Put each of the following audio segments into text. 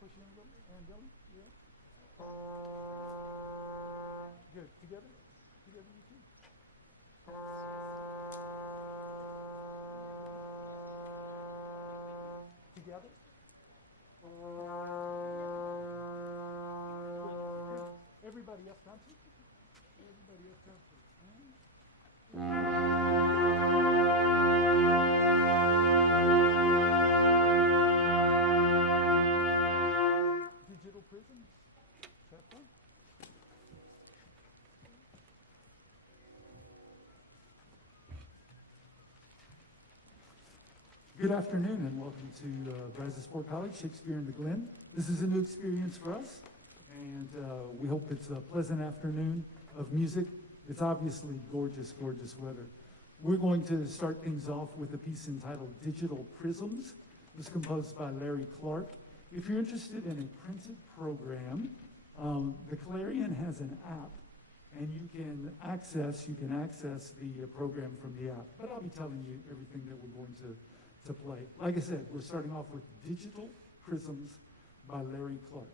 Push in a little, and Billy, yeah. Good, together, together you two. Together. Everybody else done too? Everybody else done too. Digital prisms. Is that fun? Good afternoon and welcome to Brazos Sport College, Shakespeare in the Glen. This is a new experience for us, and we hope it's a pleasant afternoon of music. It's obviously gorgeous, gorgeous weather. We're going to start things off with a piece entitled Digital Prisms. It was composed by Larry Clark. If you're interested in a printed program, the Clarion has an app, and you can access the program from the app. But I'll be telling you everything that we're going to play. Like I said, we're starting off with Digital Prisms by Larry Clark.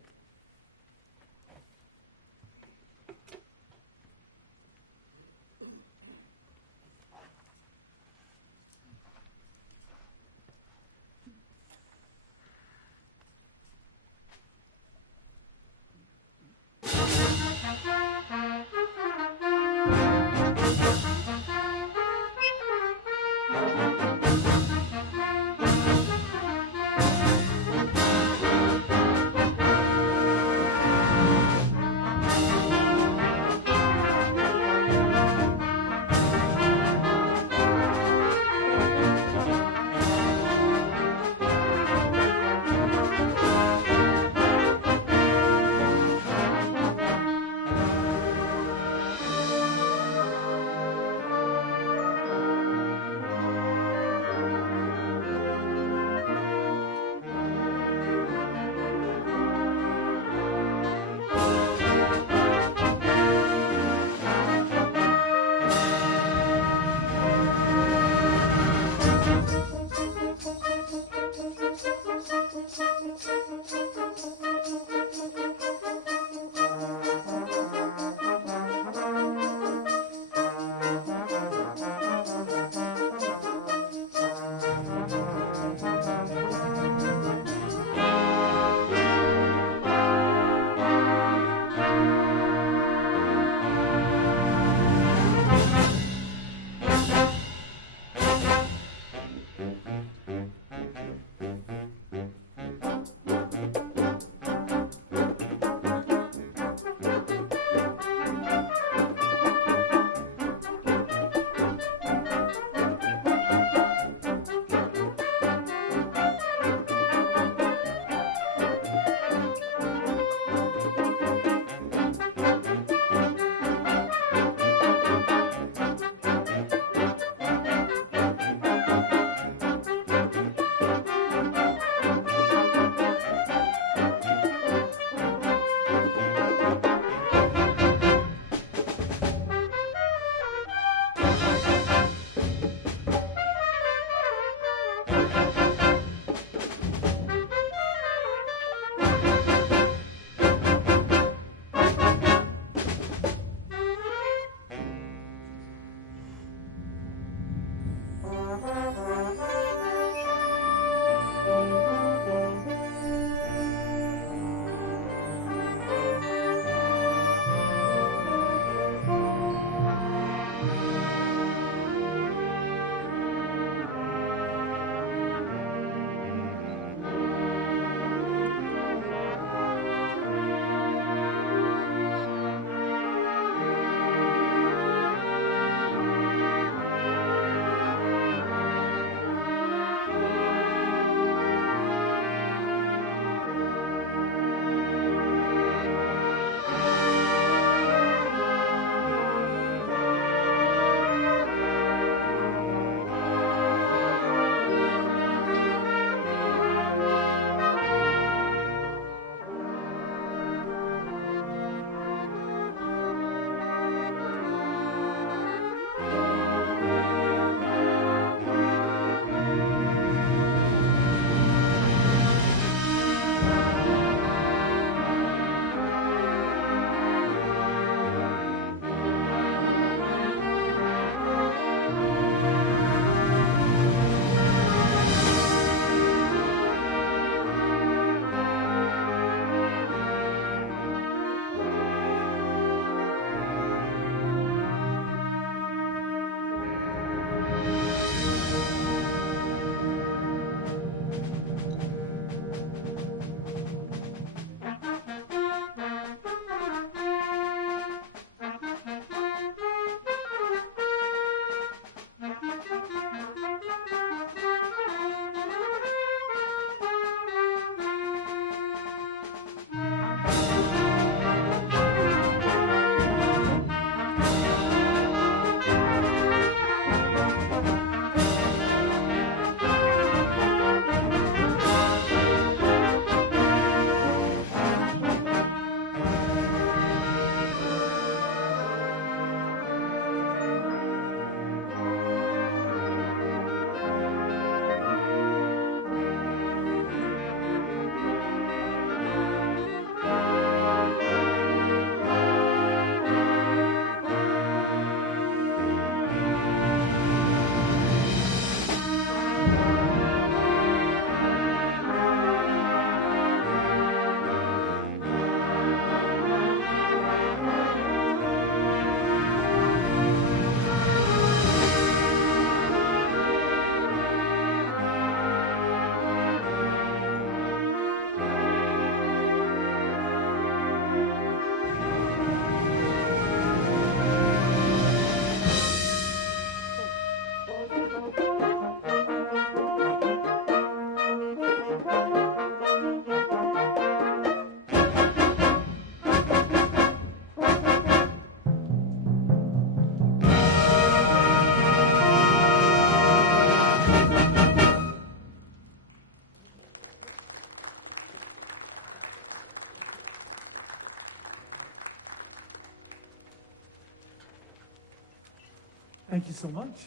Thank you so much.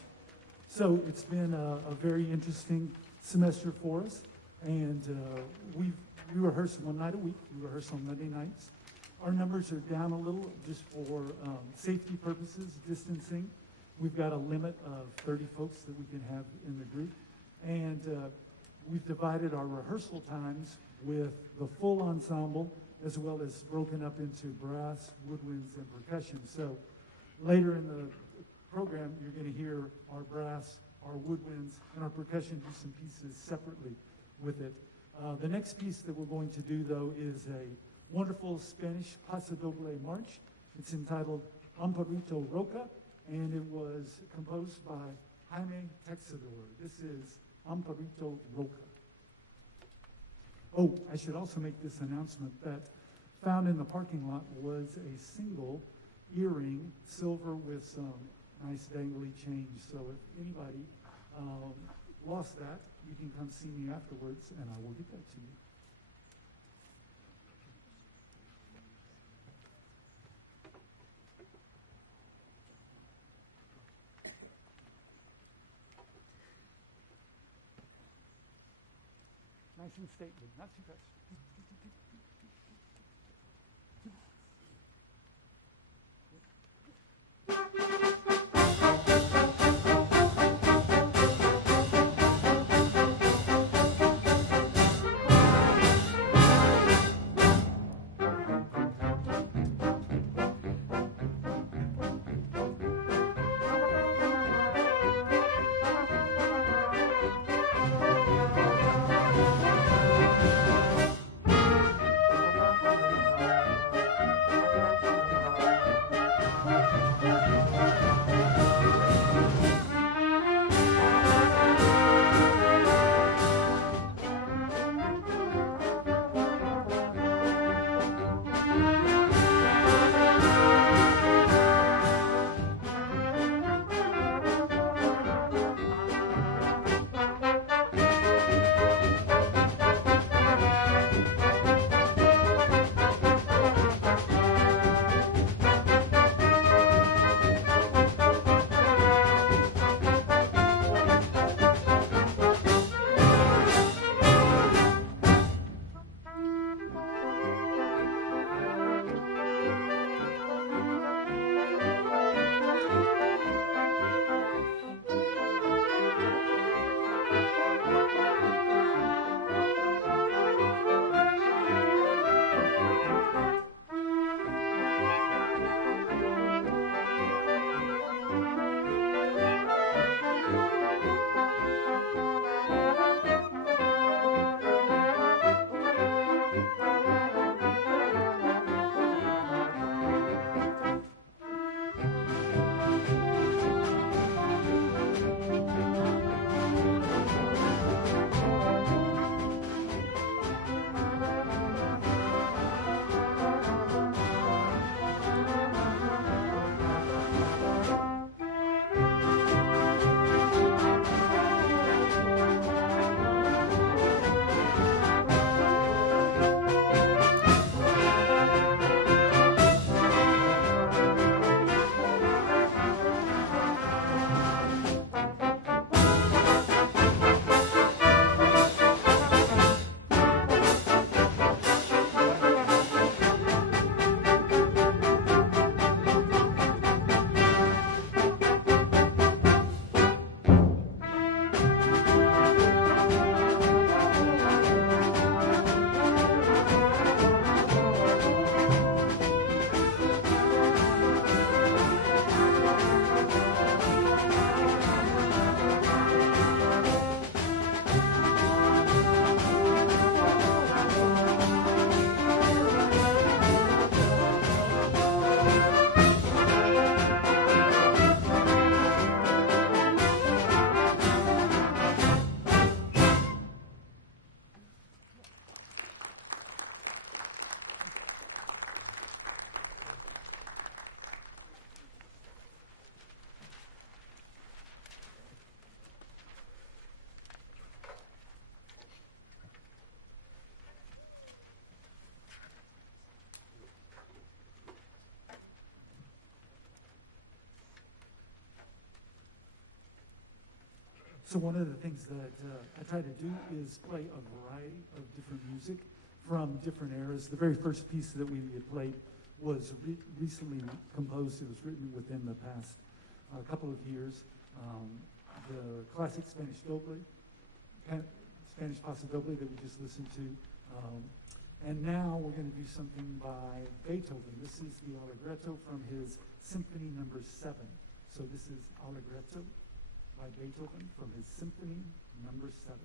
So it's been a very interesting semester for us, and we rehearse one night a week. We rehearse on Monday nights. Our numbers are down a little just for safety purposes, distancing. We've got a limit of 30 folks that we can have in the group, and we've divided our rehearsal times with the full ensemble as well as broken up into brass, woodwinds, and percussion. So later in the program, you're going to hear our brass, our woodwinds, and our percussion do some pieces separately with it. The next piece that we're going to do, though, is a wonderful Spanish Paso Doble march. It's entitled Amparito Roca, and it was composed by Jaime Texador. This is Amparito Roca. Oh, I should also make this announcement that found in the parking lot was a single earring, silver with some nice dangly change. So if anybody lost that, you can come see me afterwards and I will get that to you. Nice and stately, not too fast. So one of the things that I try to do is play a variety of different music from different eras. The very first piece that we had played was recently composed. It was written within the past couple of years. The classic Spanish doble, Spanish Paso Doble that we just listened to. And now we're going to do something by Beethoven. This is the Allegretto from his Symphony Number 7. So this is Allegretto by Beethoven from his Symphony Number 7.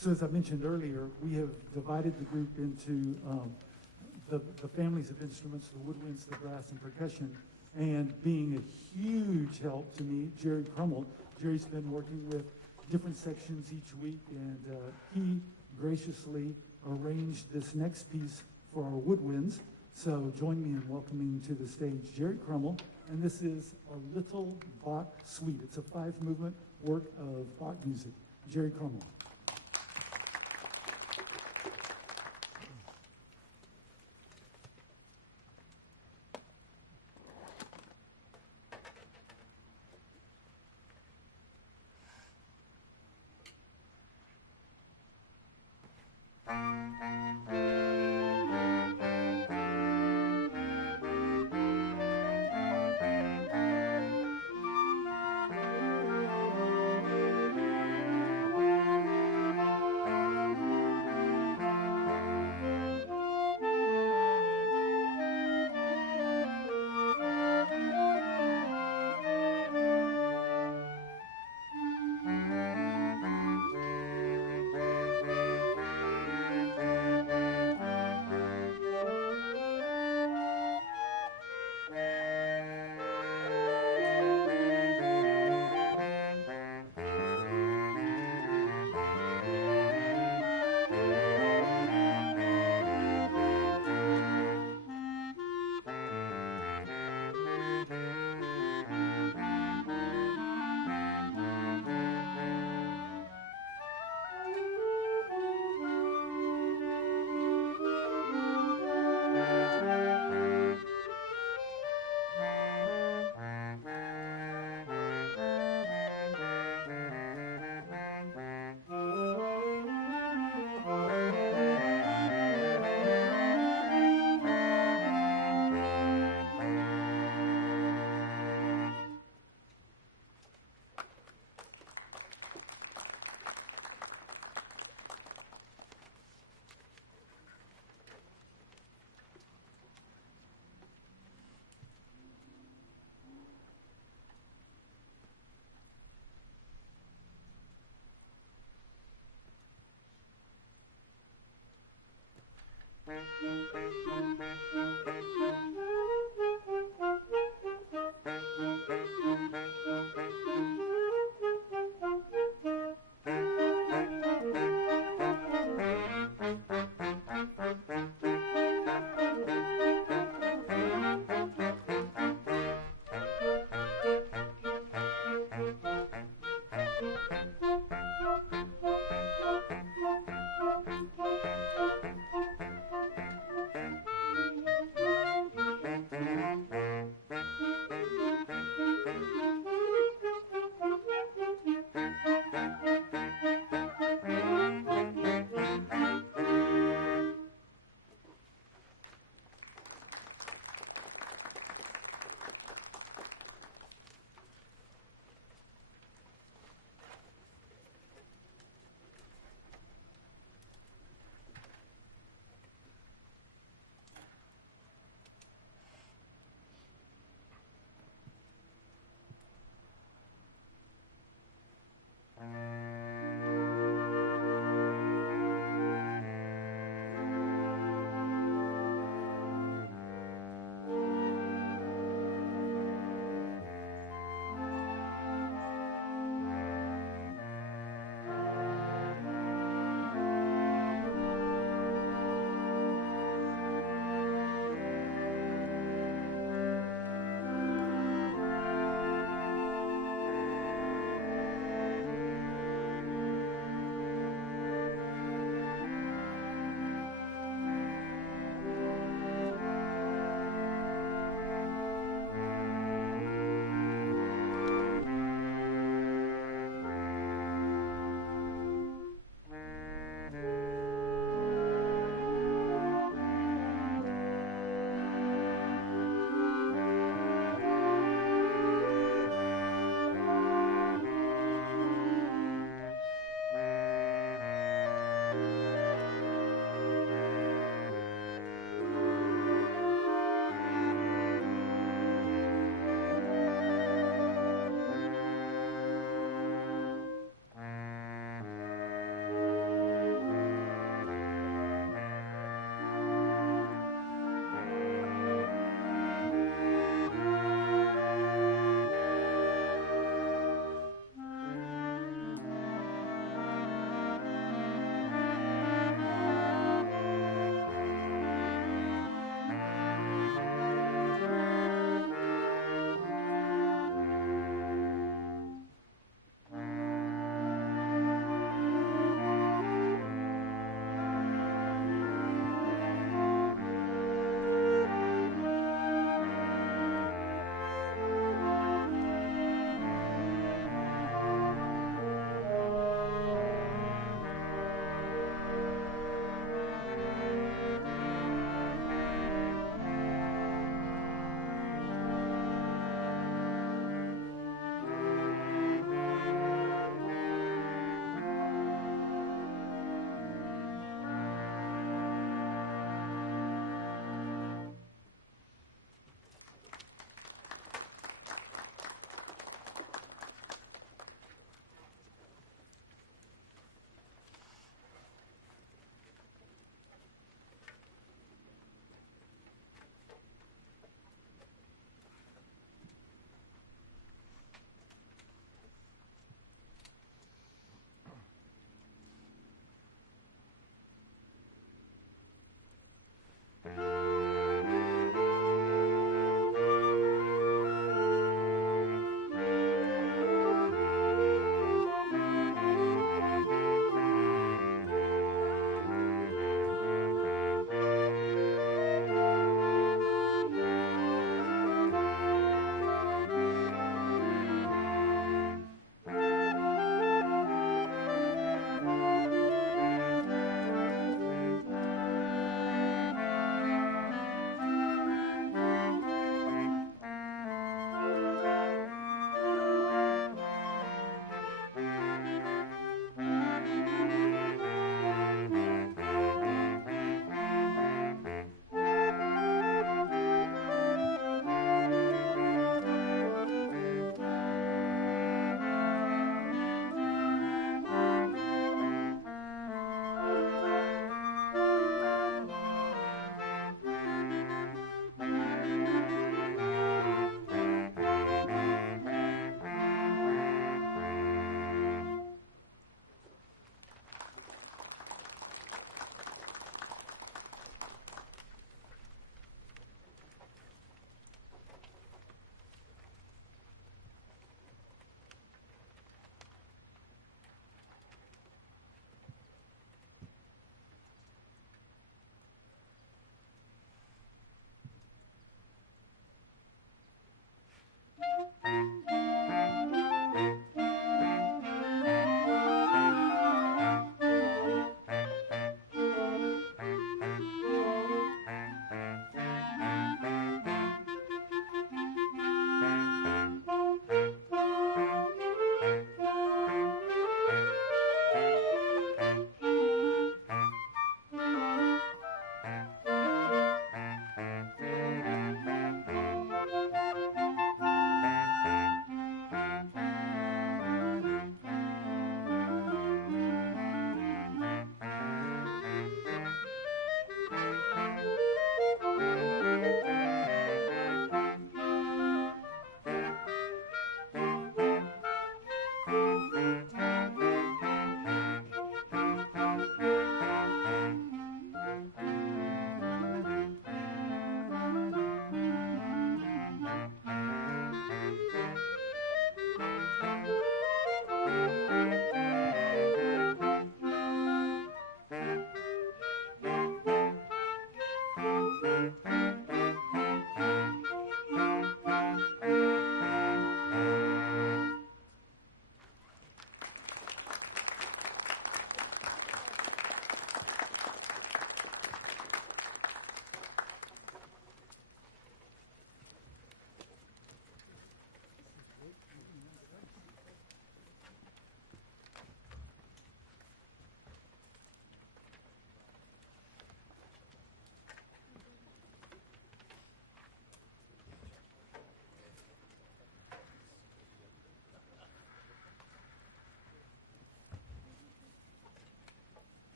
So as I mentioned earlier, we have divided the group into the families of instruments, the woodwinds, the brass, and percussion. And being a huge help to me, Jerry Crummell. Jerry's been working with different sections each week, and he graciously arranged this next piece for our woodwinds. So join me in welcoming to the stage Jerry Crummell, and this is a Little Bach Suite. It's a 5-movement work of Bach music. Jerry Crummell.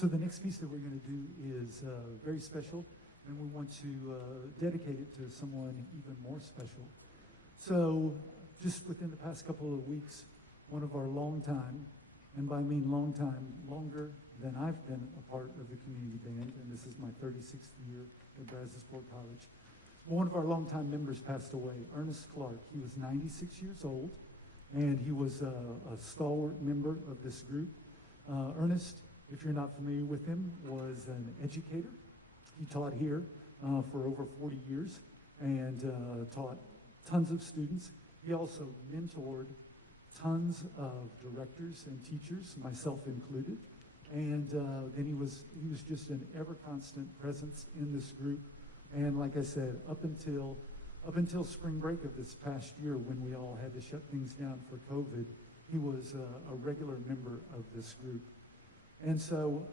So the next piece that we're going to do is very special, and we want to dedicate it to someone even more special. So just within the past couple of weeks, one of our longtime, and by I mean long time, longer than I've been a part of the community band, and this is my 36th year at Brazosport College. One of our longtime members passed away, Ernest Clark. He was 96 years old, and he was a stalwart member of this group. Ernest, if you're not familiar with him, was an educator. He taught here for over 40 years and taught tons of students. He also mentored tons of directors and teachers, myself included. And then he was just an ever constant presence in this group. And like I said, up until spring break of this past year, when we all had to shut things down for COVID, he was a regular member of this group. And so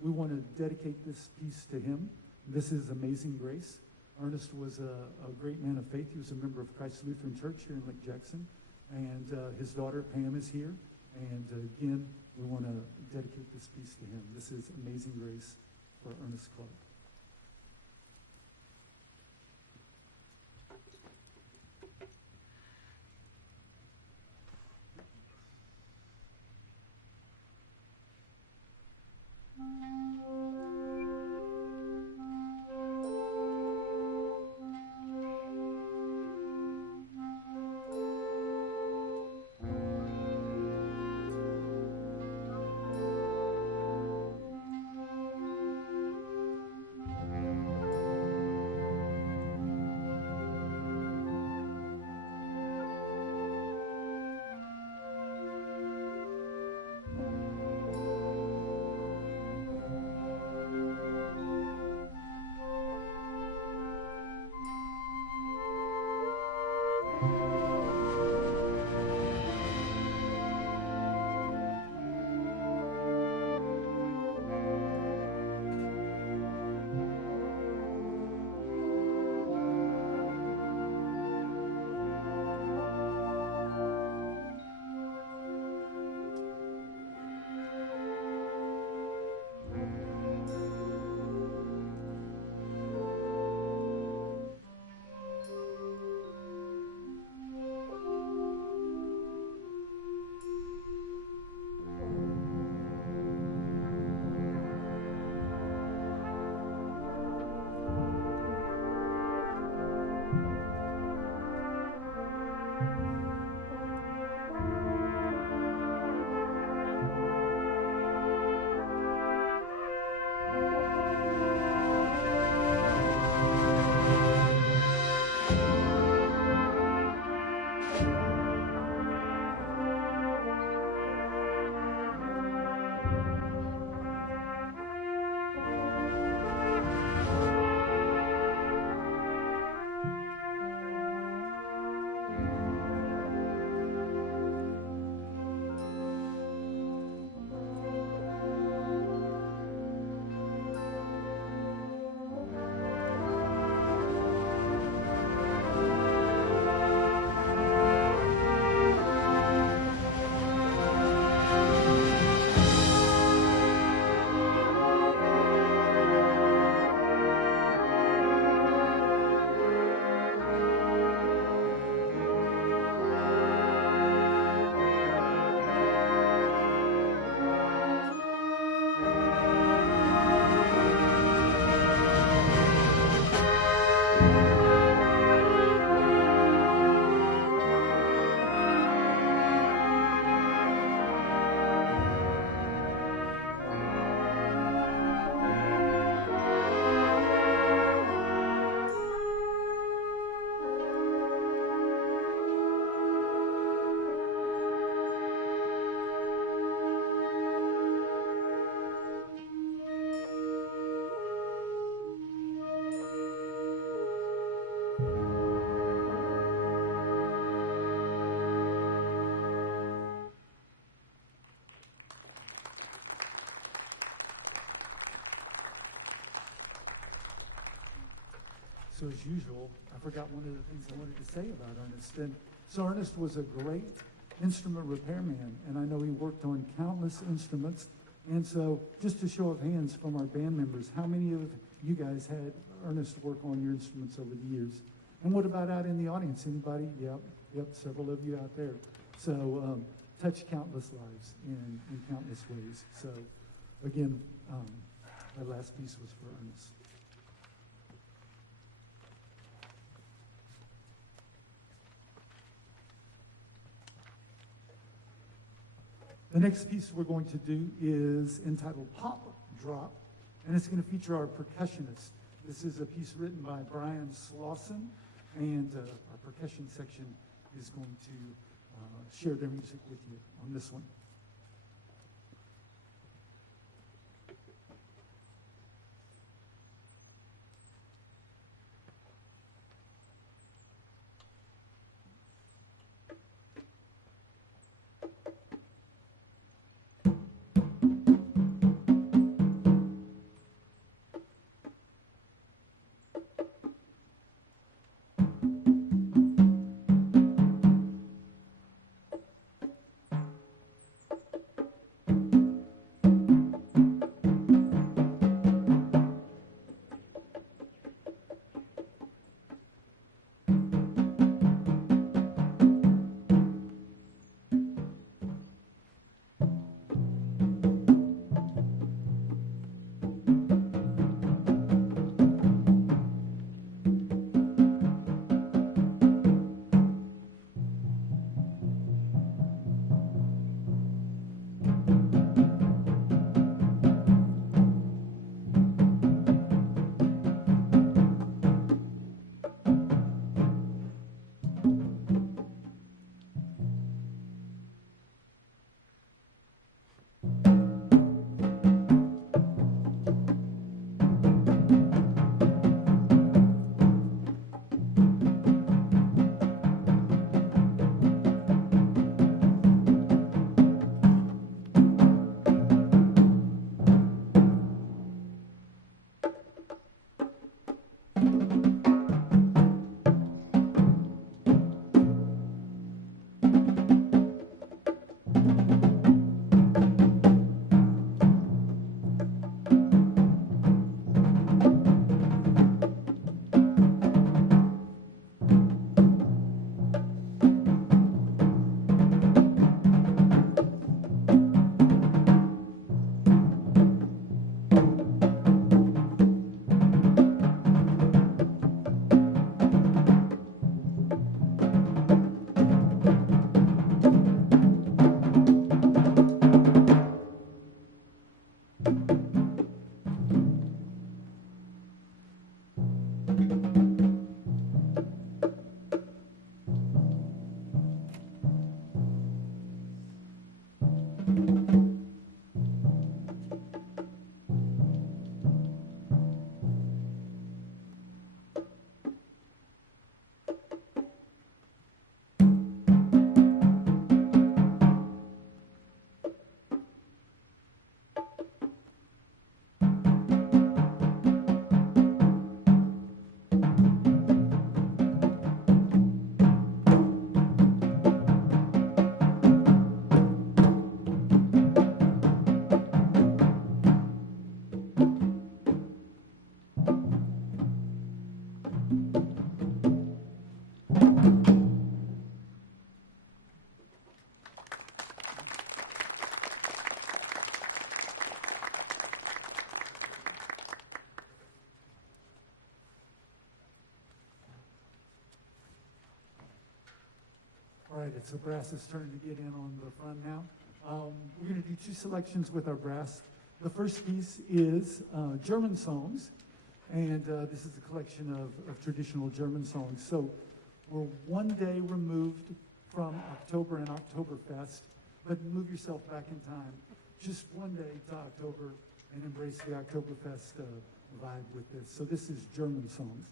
we want to dedicate this piece to him. This is Amazing Grace. Ernest was a great man of faith. He was a member of Christ Lutheran Church here in Lake Jackson. And his daughter, Pam, is here. And again, we want to dedicate this piece to him. This is Amazing Grace for Ernest Clark. So as usual, I forgot one of the things I wanted to say about Ernest. And so Ernest was a great instrument repairman, and I know he worked on countless instruments And so, just a show of hands from our band members, how many of you guys had Ernest work on your instruments over the years? And what about out in the audience? Anybody? Yep, several of you out there. So, touch countless lives in countless ways. So, again, that last piece was for Ernest. The next piece we're going to do is entitled Pop Drop, and it's going to feature our percussionist. This is a piece written by Brian Slauson, and our percussion section is going to share their music with you on this one. All right, it's the brass's turn to get in on the front now. We're going to do two selections with our brass. The first piece is German songs, and this is a collection of traditional German songs. So we're one day removed from October and Oktoberfest, but move yourself back in time. Just one day to October and embrace the Oktoberfest vibe with this. So this is German songs.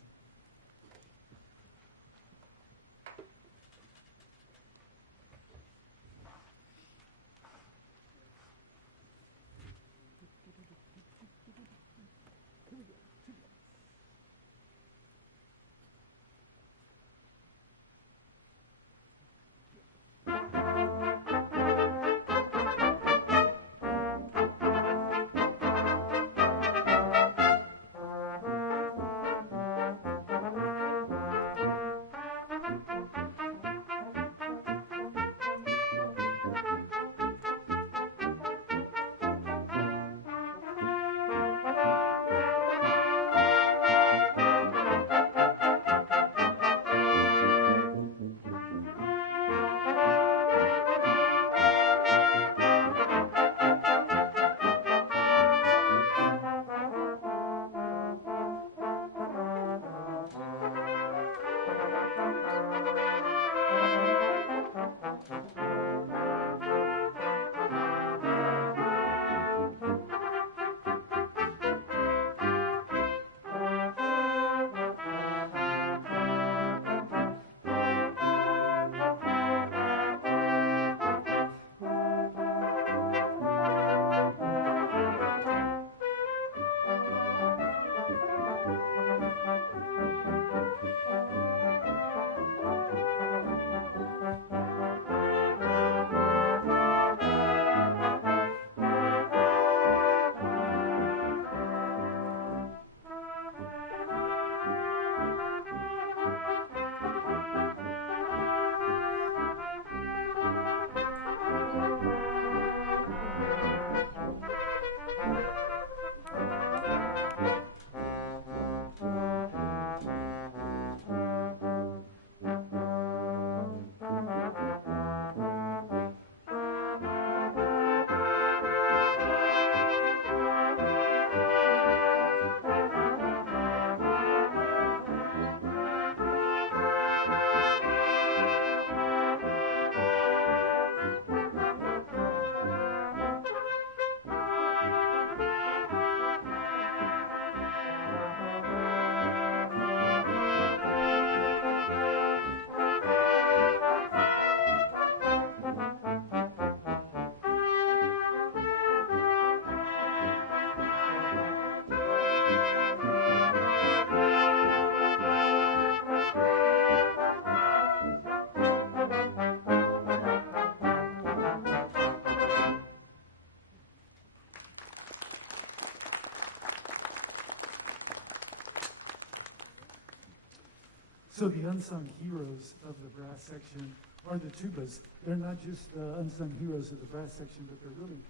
So the unsung heroes of the brass section are the tubas. They're not just unsung heroes of the brass section, but they're really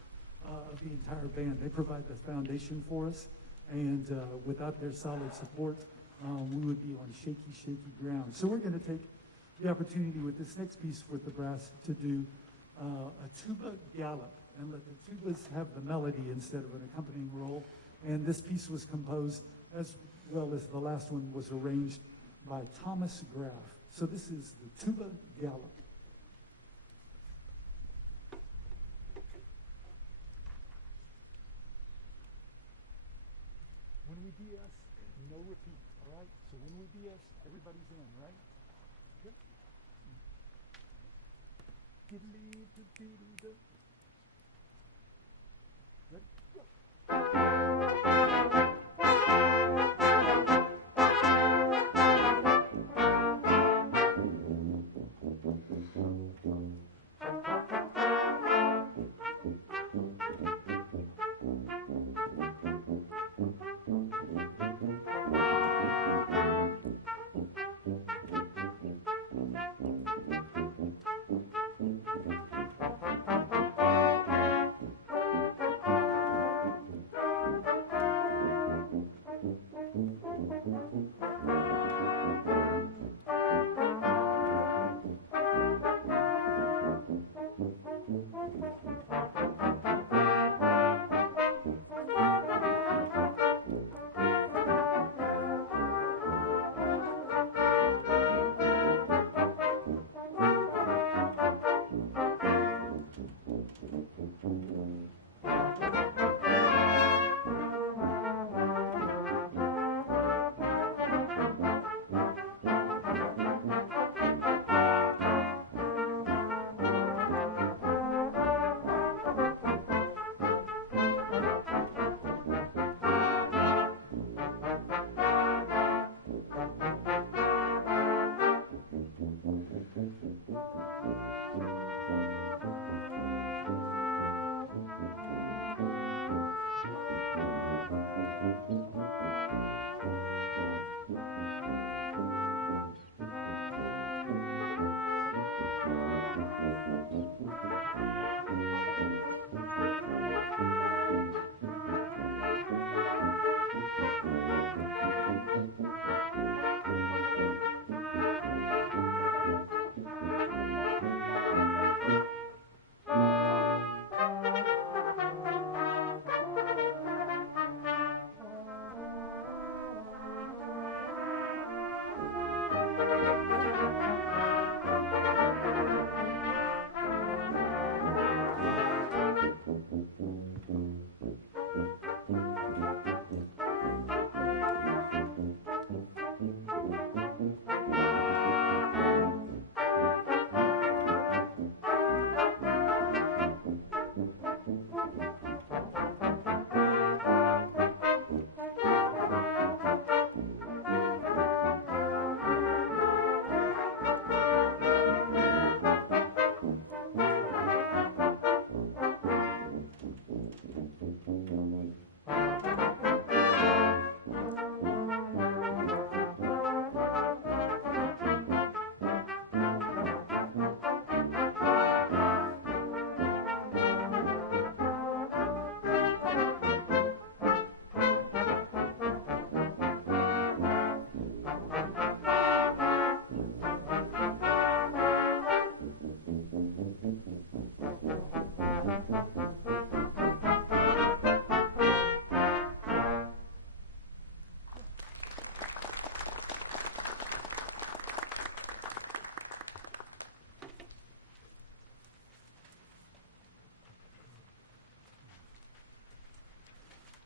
of the entire band. They provide the foundation for us, and without their solid support, we would be on shaky, shaky ground. So we're going to take the opportunity with this next piece with the brass to do a tuba gallop, and let the tubas have the melody instead of an accompanying role. And this piece was composed, as well as the last one was arranged, by Thomas Graff. So this is the tuba gallop. When we DS, no repeat, all right? So when we DS, everybody's in, right? Good. Ready? Go.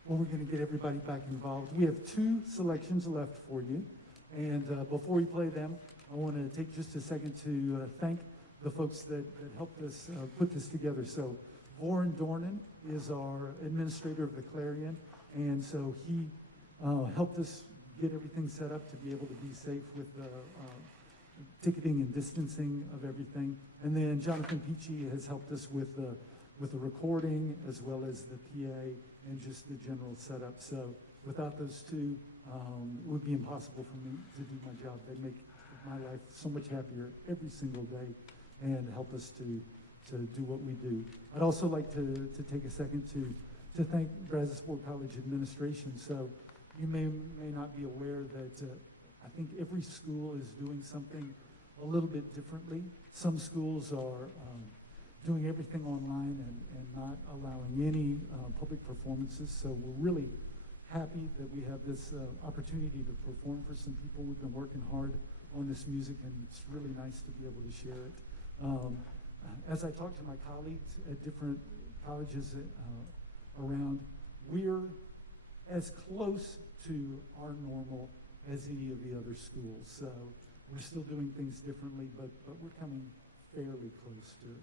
Well, we're going to get everybody back involved. We have two selections left for you. And before we play them, I want to take just a second to thank the folks that helped us put this together. So Warren Dornan is our administrator of the Clarion, and so he helped us get everything set up to be able to be safe with the ticketing and distancing of everything. And then Jonathan Peachy has helped us with the recording as well as the PA and just the general setup. So without those two, it would be impossible for me to do my job. They make my life so much happier every single day and help us to do what we do. I'd also like to take a second to thank Brazos Sport College administration. So you may not be aware that I think every school is doing something a little bit differently. Some schools are doing everything online and not allowing any public performances. So we're really happy that we have this opportunity to perform for some people. We've been working hard on this music, and it's really nice to be able to share it. As I talk to my colleagues at different colleges around, we're as close to our normal as any of the other schools. So we're still doing things differently, but we're coming fairly close to it.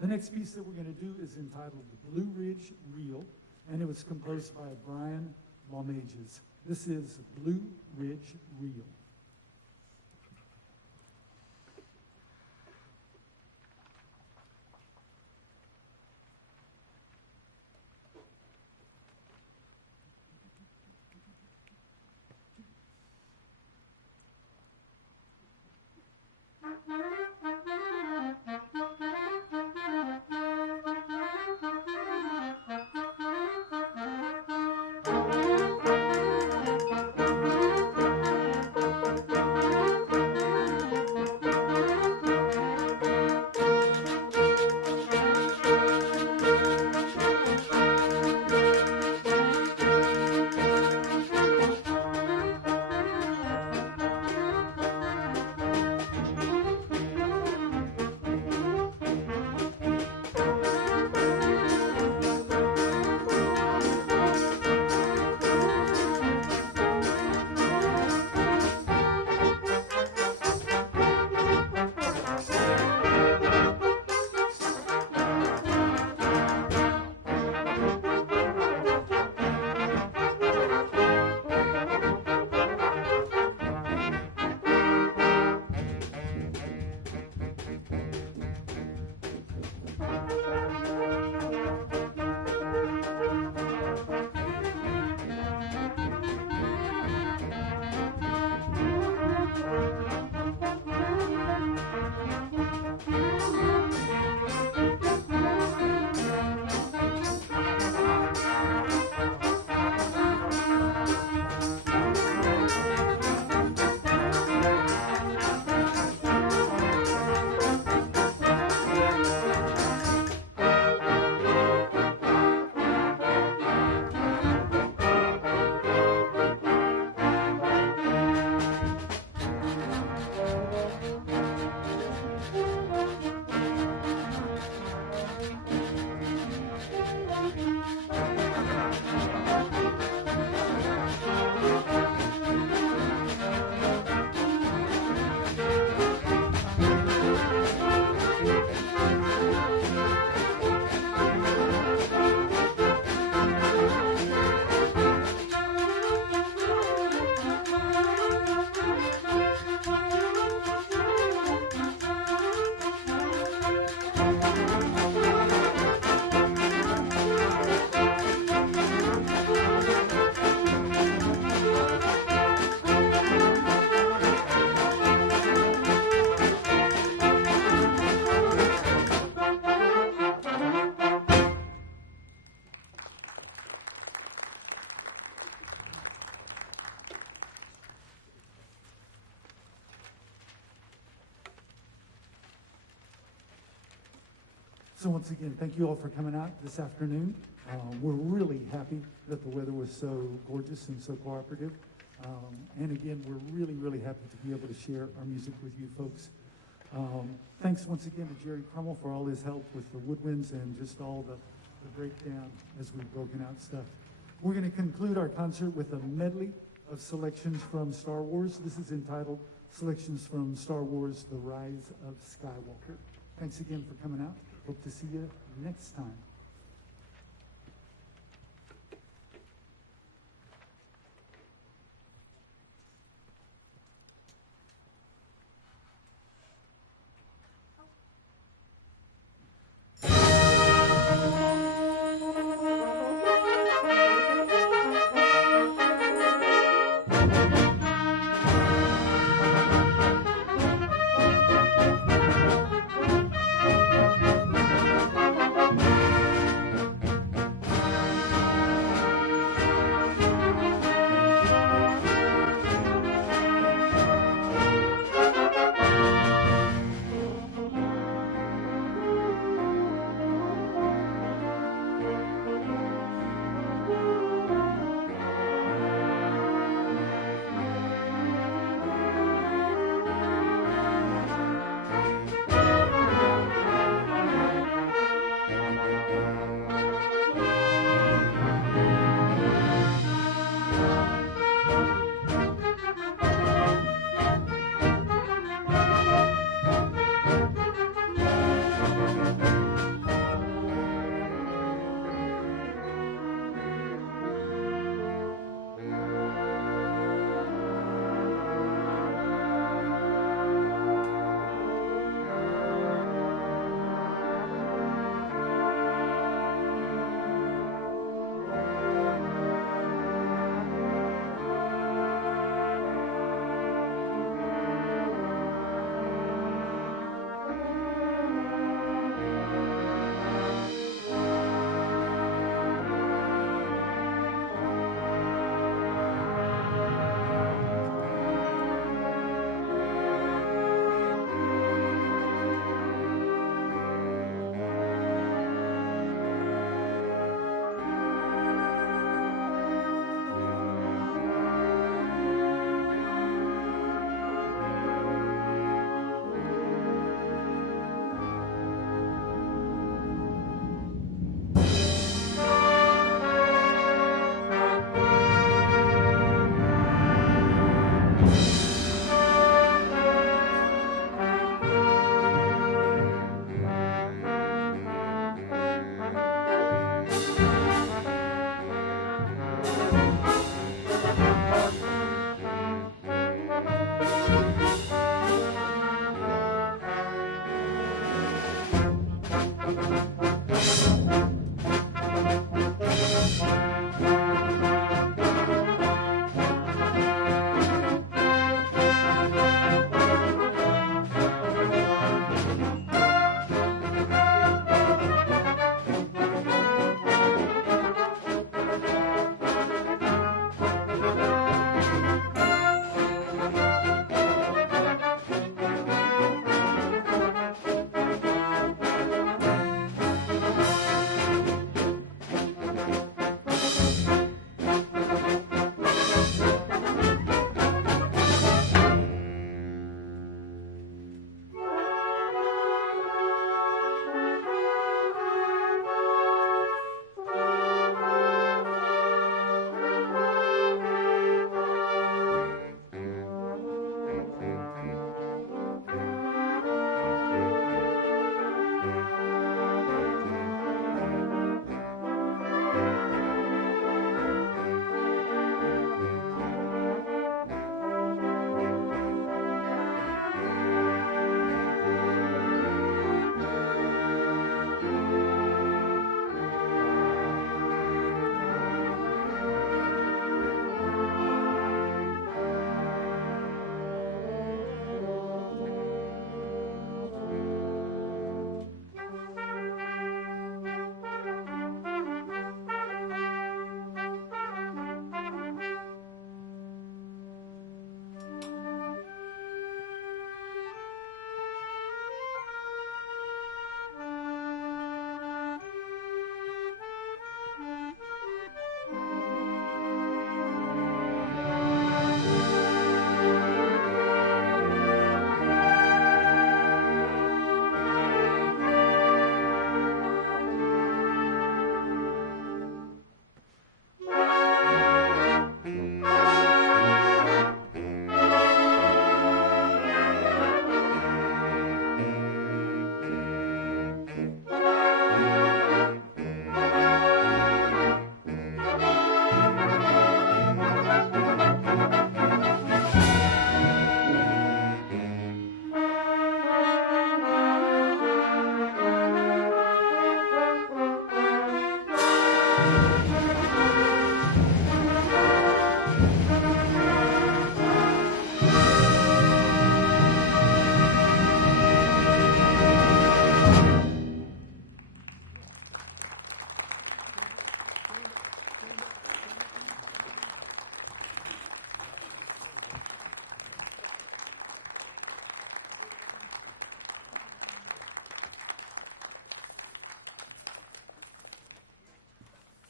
The next piece that we're going to do is entitled Blue Ridge Reel, and it was composed by Brian Laumages. This is Blue Ridge Reel. So once again, thank you all for coming out this afternoon. We're really happy that the weather was so gorgeous and so cooperative. And again, we're really, really happy to be able to share our music with you folks. Thanks once again to Jerry Crummell for all his help with the woodwinds and just all the breakdown as we've broken out stuff. We're going to conclude our concert with a medley of selections from Star Wars. This is entitled Selections from Star Wars: The Rise of Skywalker. Thanks again for coming out. Hope to see you next time.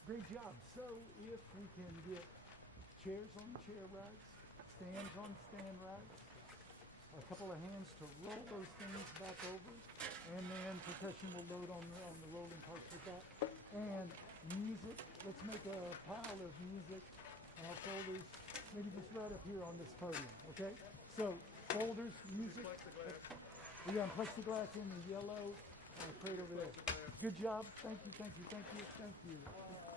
Great job. So if we can get chairs on chair racks, stands on stand racks, a couple of hands to roll those things back over, and then percussion will load on the rolling parts with that. And music, let's make a pile of music folders, maybe just right up here on this podium, okay? So folders, music, we got plexiglass in the yellow crate over there. Good job. Thank you, thank you, thank you, thank you.